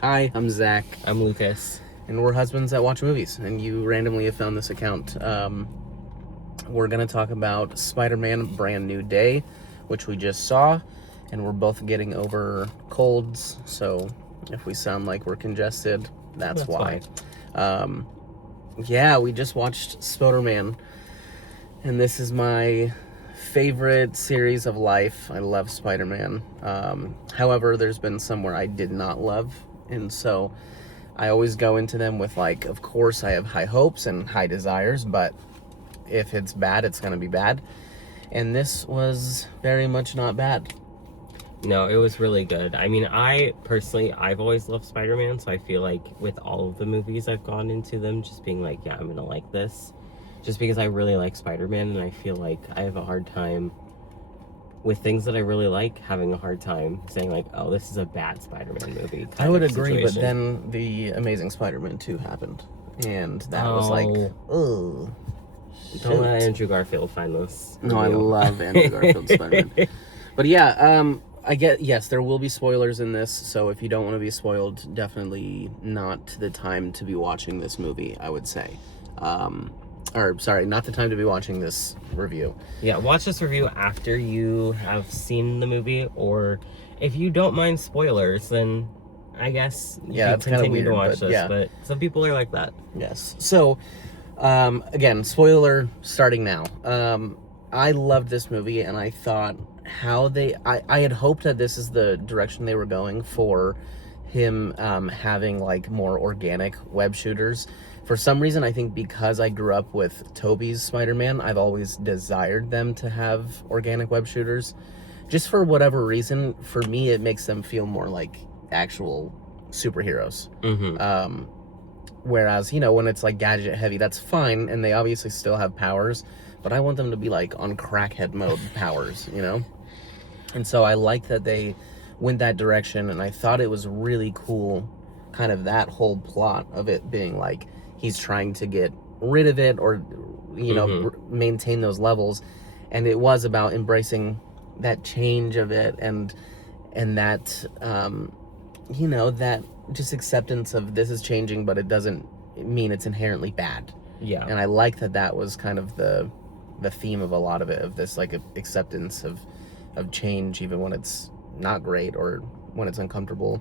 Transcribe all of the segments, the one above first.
Hi, I'm Zach, I'm Lucas. and we're husbands that watch movies, and you randomly have found this account. We're going to talk about Spider-Man Brand New Day, which we just saw, and we're both getting over colds, so if we sound like we're congested, that's why. Yeah, we just watched Spider-Man, and this is my favorite series of life. I love Spider-Man. However, there's been some where I did not love, and so I always go into them with, like, of course I have high hopes and high desires, but if it's bad, it's going to be bad. And this was very much not bad. No, it was really good. I mean, I've always loved Spider-Man, so I feel like with all of the movies I've gone into them, just being like, yeah, I'm going to like this. Just because I really like Spider-Man, and I feel like I have a hard time with things that I really like, having a hard time saying like, oh, this is a bad Spider-Man movie. I would agree, but then the Amazing Spider-Man 2 happened, and that was like, oh, don't let Andrew Garfield find this. No, I love Andrew Garfield's Spider-Man. But yeah, I get, yes, there will be spoilers in this, so if you don't want to be spoiled, definitely not the time to be watching this movie, I would say. Or, sorry, not the time to be watching this review. Yeah, watch this review after you have seen the movie, or if you don't mind spoilers, then I guess you it's kind of weird to watch but, this, yeah. But some people are like that. Yes. So, again, spoiler starting now. I loved this movie, and I thought I had hoped that this is the direction they were going for him, having, like, more organic web shooters. For some reason, I think because I grew up with Tobey's Spider-Man, I've always desired them to have organic web shooters. Just for whatever reason, for me, it makes them feel more like actual superheroes. Mm-hmm. Whereas, you know, when it's like gadget heavy, that's fine, and they obviously still have powers, but I want them to be like on crackhead mode powers, you know? And so I like that they went that direction, and I thought it was really cool, kind of that whole plot of it being like he's trying to get rid of it or, you know, maintain those levels. And it was about embracing that change of it and that, you know, that just acceptance of this is changing, but it doesn't mean it's inherently bad. Yeah. And I like that was kind of the theme of a lot of it, of this, like, acceptance of change, even when it's not great or when it's uncomfortable.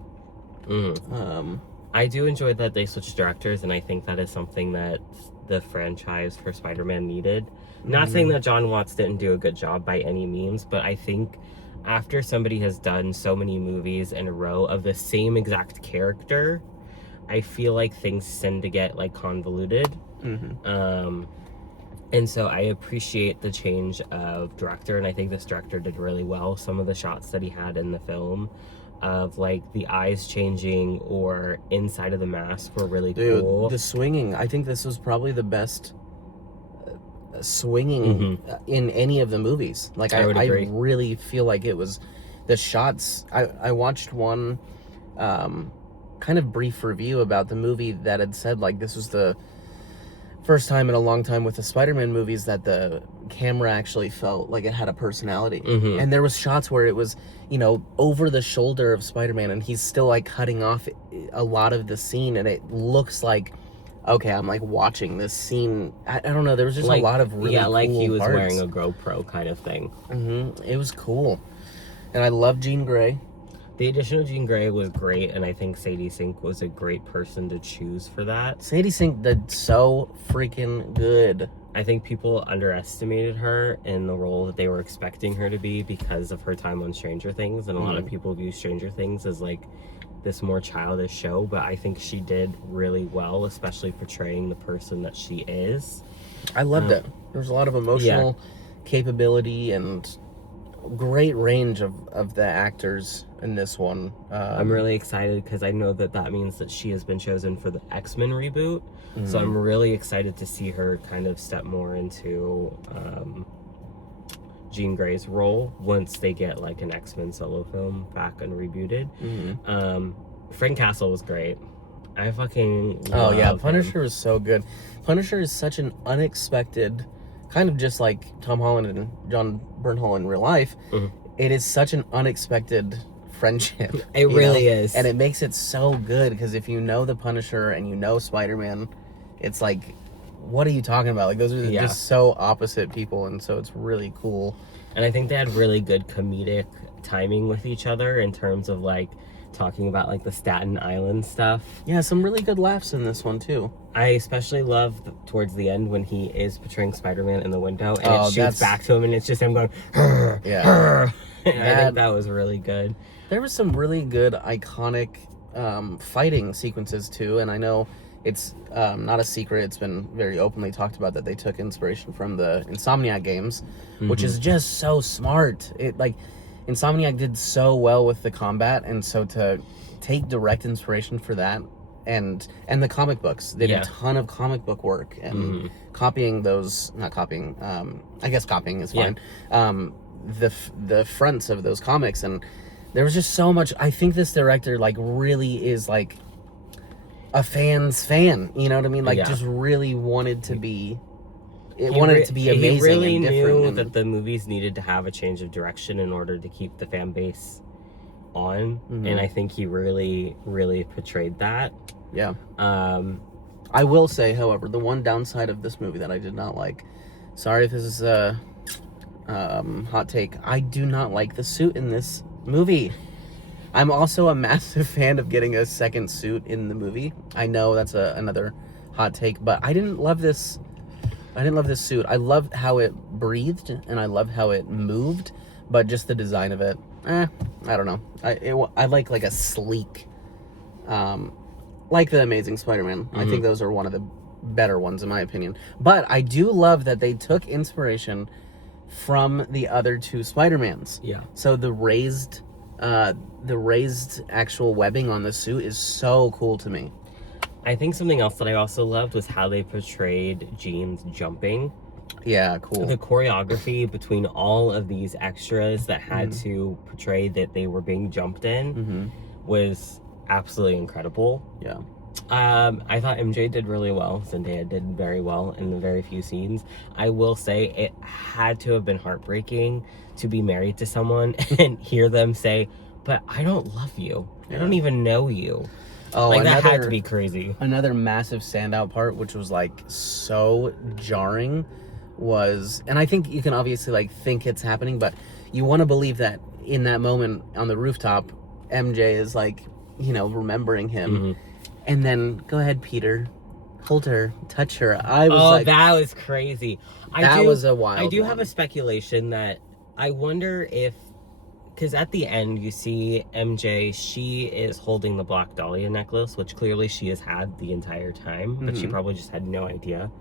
I do enjoy that they switched directors, and I think that is something that the franchise for Spider-Man needed. Not saying that John Watts didn't do a good job by any means, but I think after somebody has done so many movies in a row of the same exact character, I feel like things tend to get, like, convoluted. And so I appreciate the change of director, and I think this director did really well. Some of the shots that he had in the film of, like, the eyes changing or inside of the mask were really cool. The swinging, I think this was probably the best swinging in any of the movies. Like, I really feel like it was the shots. I watched one kind of brief review about the movie that had said, like, this was the first time in a long time with the Spider-Man movies that the camera actually felt like it had a personality. And there was shots where it was, you know, over the shoulder of Spider-Man, and he's still, like, cutting off a lot of the scene, and it looks like, okay, I'm, like, watching this scene. I don't know, there was just, like, a lot of really cool like he was parts. wearing a GoPro kind of thing. It was cool. And I love Jean Grey. The addition of Jean Grey was great, and I think Sadie Sink was a great person to choose for that. Sadie Sink did so freaking good. I think people underestimated her in the role that they were expecting her to be because of her time on Stranger Things, and a lot of people view Stranger Things as, like, this more childish show, but I think she did really well, especially portraying the person that she is. I loved it. There was a lot of emotional capability and great range of the actors in this one. I'm really excited because I know that means that she has been chosen for the X-Men reboot. So I'm really excited to see her kind of step more into Jean Grey's role once they get, like, an X-Men solo film back and rebooted. Frank Castle was great. I fucking love Punisher him. was so good. Punisher is such an unexpected, kind of just like Tom Holland and John Bernthal in real life. It is such an unexpected friendship. It really is. And it makes it so good, because if you know the Punisher and you know Spider-Man, it's like, what are you talking about? Like, those are just so opposite people, and so it's really cool. And I think they had really good comedic timing with each other in terms of, like, talking about, like, the Staten Island stuff. Yeah, some really good laughs in this one, too. I especially love towards the end when he is portraying Spider-Man in the window, and it shoots that's... back to him, and it's just him going, yeah. I think that was really good. There was some really good, iconic fighting sequences, too, and I know it's not a secret. It's been very openly talked about that they took inspiration from the Insomniac games, which is just so smart. It, like, Insomniac did so well with the combat, and so to take direct inspiration for that, and the comic books, they did a ton of comic book work, and copying those, not copying, I guess copying is fine, the fronts of those comics, and there was just so much. I think this director, like, really is, like, a fan's fan, you know what I mean? Like, just really wanted to be, wanted it to be amazing. He really and different, knew that the movies needed to have a change of direction in order to keep the fan base on, and I think he really, really portrayed that. Yeah. I will say, however, the one downside of this movie that I did not like, sorry if this is a hot take, I do not like the suit in this movie. I'm also a massive fan of getting a second suit in the movie. I know that's another hot take, but I didn't love this. I didn't love this suit. I loved how it breathed, and I loved how it moved, but just the design of it, I don't know. I like a sleek, like the Amazing Spider-Man. I think those are one of the better ones in my opinion. But I do love that they took inspiration from the other two Spider-Mans. Yeah. So the raised actual webbing on the suit is so cool to me. I think something else that I also loved was how they portrayed Jean's jumping. Yeah, cool. The choreography between all of these extras that had to portray that they were being jumped in was absolutely incredible. Yeah. I thought MJ did really well. Zendaya did very well in the very few scenes. I will say it had to have been heartbreaking to be married to someone and hear them say, "But I don't love you. I don't even know you." Oh, like, that had to be crazy. Another massive standout part, which was, like, so jarring, was, and I think you can obviously, like, think it's happening, but you want to believe that in that moment on the rooftop, MJ is, like, you know, remembering him. And then, go ahead, Peter, hold her, touch her. I was like, that was crazy. That was a wild I do one. have a speculation that I wonder if, because at the end you see MJ, she is holding the Black Dahlia necklace, which clearly she has had the entire time, but she probably just had no idea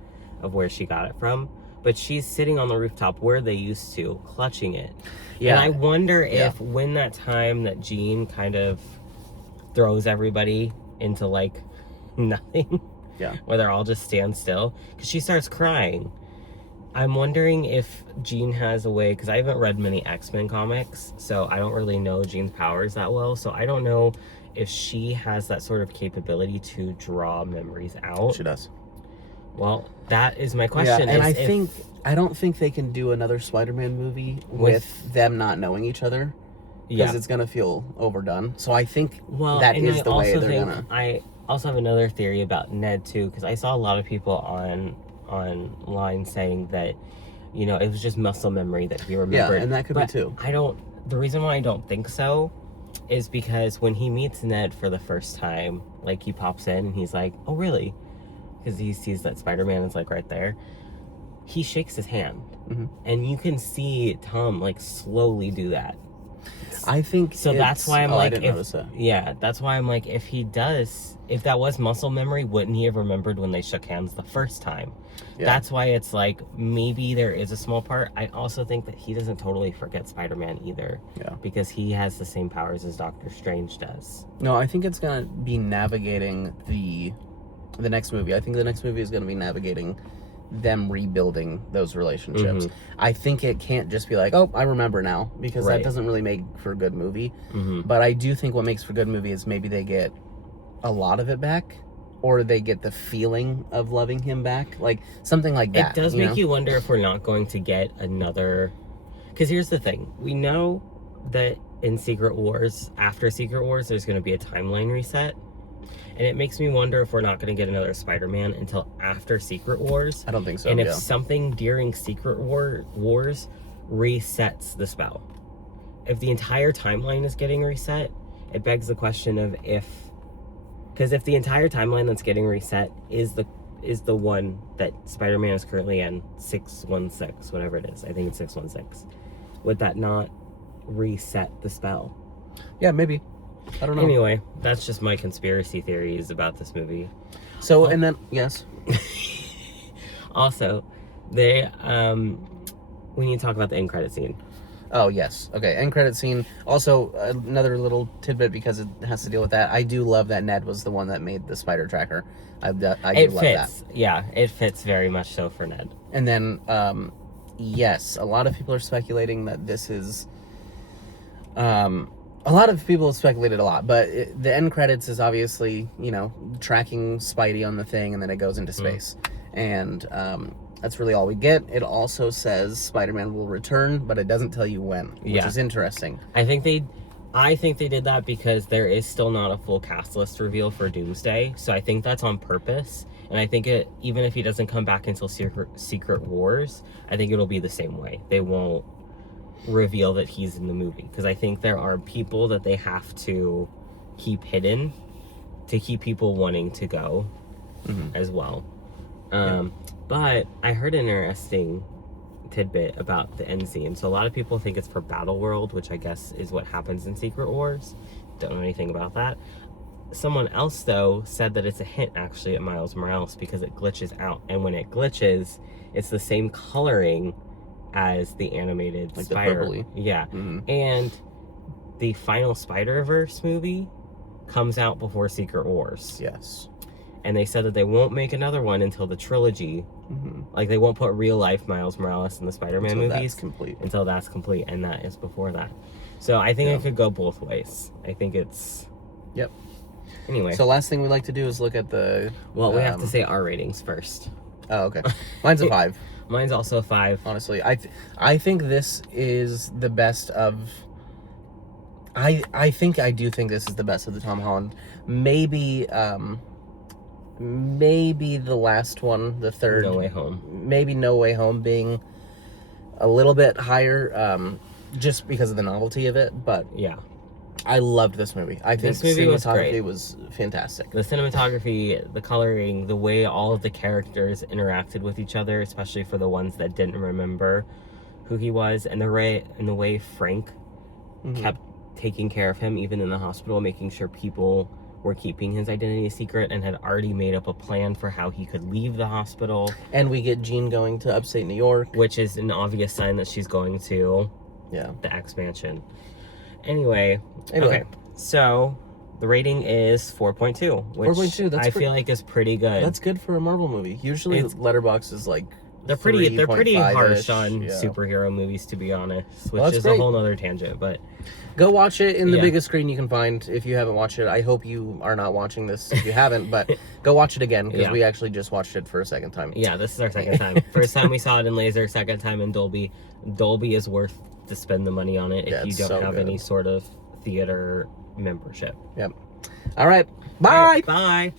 of where she got it from. But she's sitting on the rooftop where they used to, clutching it. Yeah. And I wonder if when that time that Jean kind of throws everybody into, like, nothing, where they're all just stand still, because she starts crying. I'm wondering if Jean has a way, because I haven't read many X-Men comics, so I don't really know Jean's powers that well, so I don't know if she has that sort of capability to draw memories out. She does. Well, that is my question. Yeah, and I don't think they can do another Spider-Man movie with them not knowing each other, because it's going to feel overdone. So I think that is the way they're going to... I also have another theory about Ned, too, because I saw a lot of people online saying that, you know, it was just muscle memory that he remembered. Yeah, and that could be too. The reason why I don't think so is because when he meets Ned for the first time, like, he pops in and he's like, "Oh, really?" Because he sees that Spider-Man is, like, right there. He shakes his hand, and you can see Tom, like, slowly do that. I think so. That's why I'm like, I didn't notice that. Yeah, that's why I'm like, if that was muscle memory, wouldn't he have remembered when they shook hands the first time? Yeah. That's why it's like, maybe there is a small part. I also think that he doesn't totally forget Spider-Man either. Yeah. Because he has the same powers as Doctor Strange does. No, I think it's gonna be navigating the next movie. I think the next movie is gonna be navigating them rebuilding those relationships. I think it can't just be like, "Oh, I remember now," because that doesn't really make for a good movie. But I do think what makes for a good movie is maybe they get a lot of it back, or they get the feeling of loving him back, like something like that. It does make you wonder if we're not going to get another, because here's the thing, we know that in Secret Wars, after Secret Wars, there's going to be a timeline reset. And it makes me wonder if we're not going to get another Spider-Man until after Secret Wars. I don't think so. And if yeah. something during Secret Wars resets the spell. If the entire timeline is getting reset, it begs the question of because if the entire timeline that's getting reset is the one that Spider-Man is currently in, 616, whatever it is, I think it's 616, would that not reset the spell? Yeah, maybe. I don't know. Anyway, that's just my conspiracy theories about this movie. So, and then, yes. Also, we need to talk about the end credit scene. Oh, yes. Okay, end credit scene. Also, another little tidbit because it has to deal with that. I do love that Ned was the one that made the spider tracker. I do love that. Yeah, it fits very much so for Ned. And then, yes, a lot of people are speculating that this is... a lot of people have speculated a lot, but the end credits is obviously, tracking Spidey on the thing, and then it goes into space. And that's really all we get. It also says Spider-Man will return, but it doesn't tell you when, which is interesting. I think they did that because there is still not a full cast list reveal for Doomsday, so I think that's on purpose. And I think even if he doesn't come back until Secret Wars, I think it'll be the same way. They won't reveal that he's in the movie because I think there are people that they have to keep hidden to keep people wanting to go as well. But I heard an interesting tidbit about the end scene. So a lot of people think it's for Battle World, which I guess is what happens in Secret Wars. Don't know anything about that. Someone else, though, said that it's a hint, actually, at Miles Morales because it glitches out. And when it glitches, it's the same coloring as the animated like Spider. The purpley. Yeah. And the final Spider-Verse movie comes out before Secret Wars. Yes. And they said that they won't make another one until the trilogy. Like, they won't put real-life Miles Morales in the Spider-Man movies. Until that's complete, and that is before that. So I think it could go both ways. I think it's... Yep. Anyway. So last thing we like to do is look at the... Well, we have to say our ratings first. Oh, okay. Mine's a 5. Mine's also a 5. Honestly, I think this is the best of... I do think this is the best of the Tom Holland. Maybe the last one, the third. No Way Home. Maybe No Way Home being a little bit higher, just because of the novelty of it. But yeah, I loved this movie. I think this movie cinematography was fantastic. The cinematography, the coloring, the way all of the characters interacted with each other, especially for the ones that didn't remember who he was, and the way Frank kept taking care of him, even in the hospital, making sure people were keeping his identity secret and had already made up a plan for how he could leave the hospital. And we get Jean going to upstate New York, which is an obvious sign that she's going to the X Mansion. Anyway, okay, so the rating is 4.2, which 4.2, I feel like is pretty good. That's good for a Marvel movie. Usually Letterboxd is like they're pretty harsh on superhero movies, to be honest, which is a whole nother tangent. But go watch it in the biggest screen you can find if you haven't watched it. I hope you are not watching this if you haven't, but go watch it again because we actually just watched it for a second time. Yeah, this is our second time. First time we saw it in laser, second time in Dolby. Dolby is worth to spend the money on it if you don't have any sort of theater membership. Yep. All right. Bye. Bye.